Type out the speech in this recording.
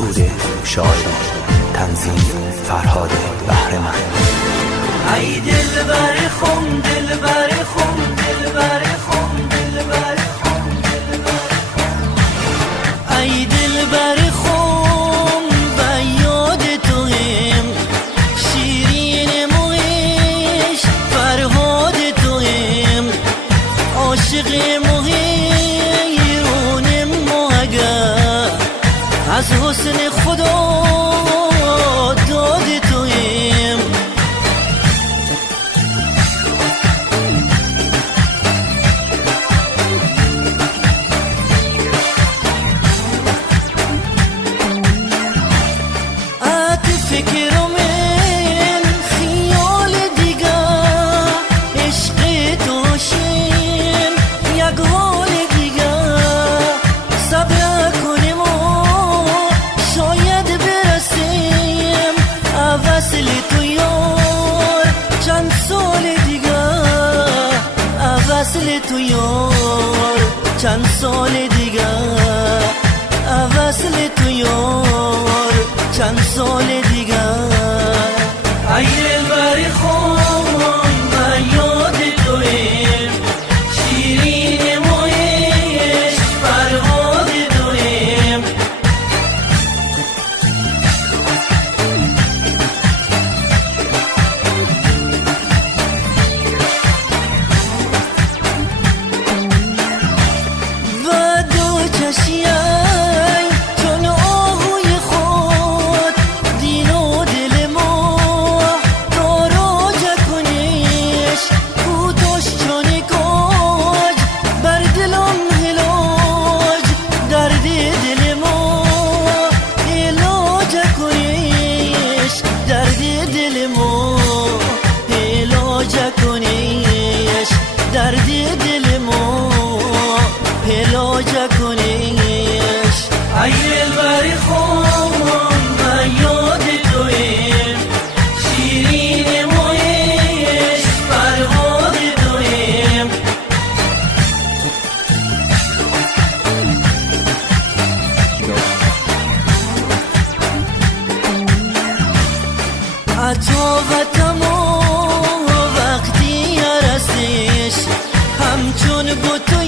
مسعود شاعری، تنظیم فرهاد بهره‌مند. ای دلبر خم دلبر خم دلبر خم دلبر خم دلبر خم ای دلبر خم به یاد تویم شیرین مویش فرهاد تویم عاشق مویرونم موگه از حسن خدا داد تویم تو یار چند سال دیگه وصل تو یار چند سال دیگه ای دلبر خم من یاد تویم شیرین مویش فرهاد تویم چون آهوی خود دین و دل ما تاراج کنیش کوتاش چون کاج بر دلم هلاج درد دل ما علاج کنیش درد دل ما علاج کنیش درد دل ما علاج کنیش ای دلبر خم من یاد تویم شیرین مویش فرهاد تویم عطاوتم وقتی رسیش همچون بوتو